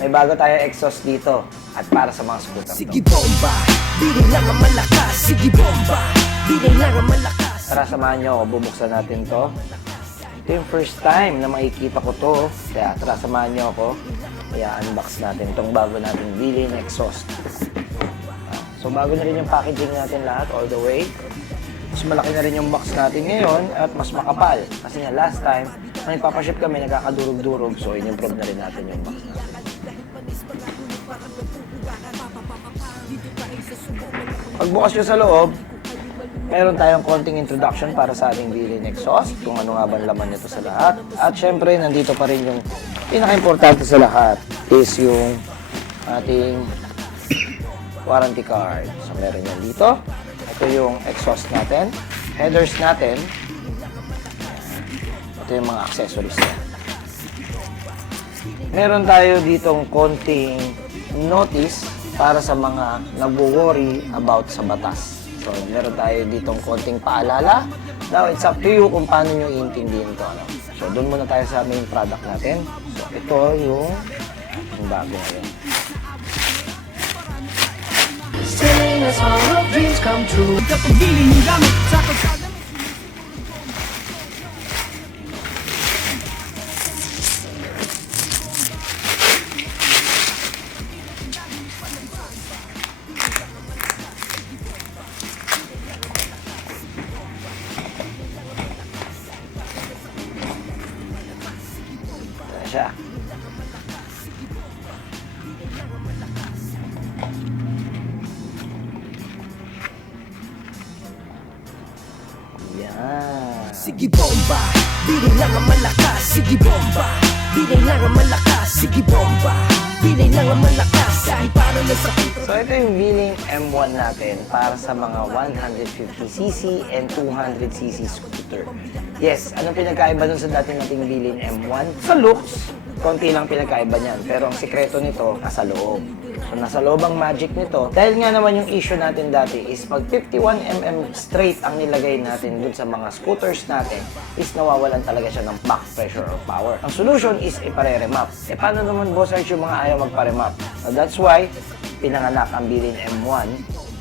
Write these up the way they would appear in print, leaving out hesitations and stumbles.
May bago tayo exhaust dito at para sa mga scooter. Sige bomba, di lang ang malakas. Sige bomba, di lang ang malakas. Tara, samahan nyo ako, bubuksan natin to. Ito yung first time na makikita ko to. Kaya tara, samahan nyo ako. Kaya unbox natin itong bago natin bili na exhaust. So bago na rin yung packaging natin lahat all the way. Mas malaki na rin yung box natin ngayon at mas makapal. Kasi nga last time, nang nagpapaship kami, nagkakadurog-durog. So in-improve na rin natin yung box natin. Pagbukas nyo sa loob, meron tayong konting introduction para sa ating bilhin exhaust, kung ano nga ba laman nito sa lahat. At syempre, nandito pa rin yung pinaka-importante sa lahat is yung ating warranty card. So meron yan dito. Ito yung exhaust natin, headers natin. Ito yung mga accessories niya. Meron tayo ditong konting notice para sa mga nagwo-worry about sa batas. So, meron tayo ditong konting paalala. Now, it's up to you kung paano nyo iintindihin ito. Ano? So, doon muna tayo sa main product natin. So, ito yung bago ngayon. Sing as all of dreams come true. Kapag giling yung gamit sa pagkagamit. Siya. Yan. Sige bomba, di lang ang malakas. Sige bomba, di lang ang malakas. Sige bomba, di lang ang malakas. Kahit para na sa So ito yung Wheeling M1 natin para sa mga 150cc and 200cc scooter. Yes, anong pinagkaiba dun sa dati nating Wheeling M1? Sa looks, konti lang pinagkaiba niyan. Pero ang sikreto nito, nasa loob. So nasa loob ang magic nito. Dahil nga naman yung issue natin dati is pag 51mm straight ang nilagay natin dun sa mga scooters natin, is nawawalan talaga siya ng back pressure or power. Ang solution is ipare-remap. E paano naman boss Arch yung mga ayaw magpa-remap? So that's why pinanganak ang Wheeling M1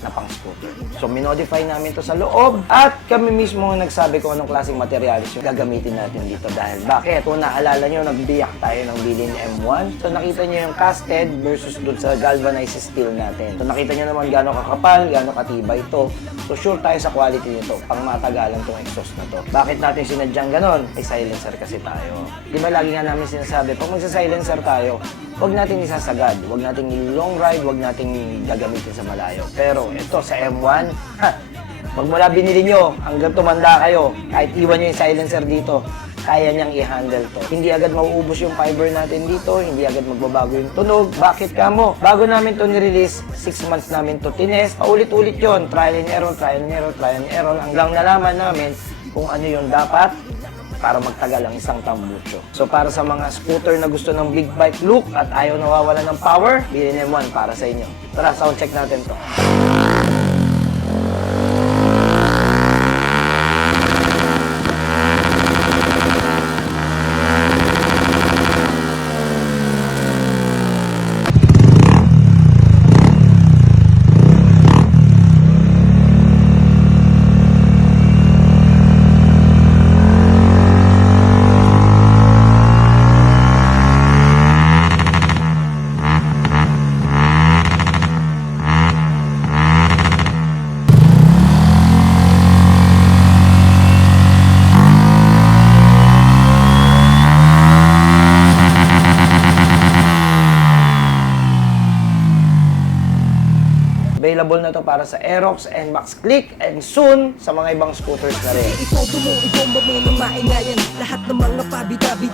na pang scooter. So, minodify namin to sa loob at kami mismo ang nagsabi kung anong klaseng materialis yung gagamitin natin dito. Dahil bakit? Kung naalala nyo, nagbiyak tayo ng Wheeling M1. So, nakita nyo yung casted versus dun sa galvanized steel natin. So, nakita nyo naman gano'ng kakapal, gano'ng katibay ito. So, sure tayo sa quality nito pang matagalan tong exhaust na to. Bakit natin sinadyang ganon? Ay, silencer kasi tayo. Di ba lagi nga namin sinasabi, pag magsa-silencer tayo, huwag natin isasagad, huwag natin long ride, huwag natin gagamitin sa malayo. Pero ito sa M1, pag mula binili nyo, hanggang tumanda kayo, kahit iwan nyo yung silencer dito, kaya niyang i-handle to. Hindi agad mauubos yung fiber natin dito, hindi agad magbabago yung tunog. Bakit kamo? Bago namin to ni-release, 6 months namin to tinest. Paulit-ulit yon, trial and error, trial and error, trial and error, hanggang nalaman namin kung ano yung dapat para magtagal ang isang tambucho. So para sa mga scooter na gusto ng big bike look at ayaw nawawala ng power, Wheeling M1 para sa inyo. Tara, sound check natin to. Available na to para sa Aerox and Max Click and soon sa mga ibang scooters na rin. Itodo mo, ibomba mo na maingayan. Lahat ng mga pabi-dabi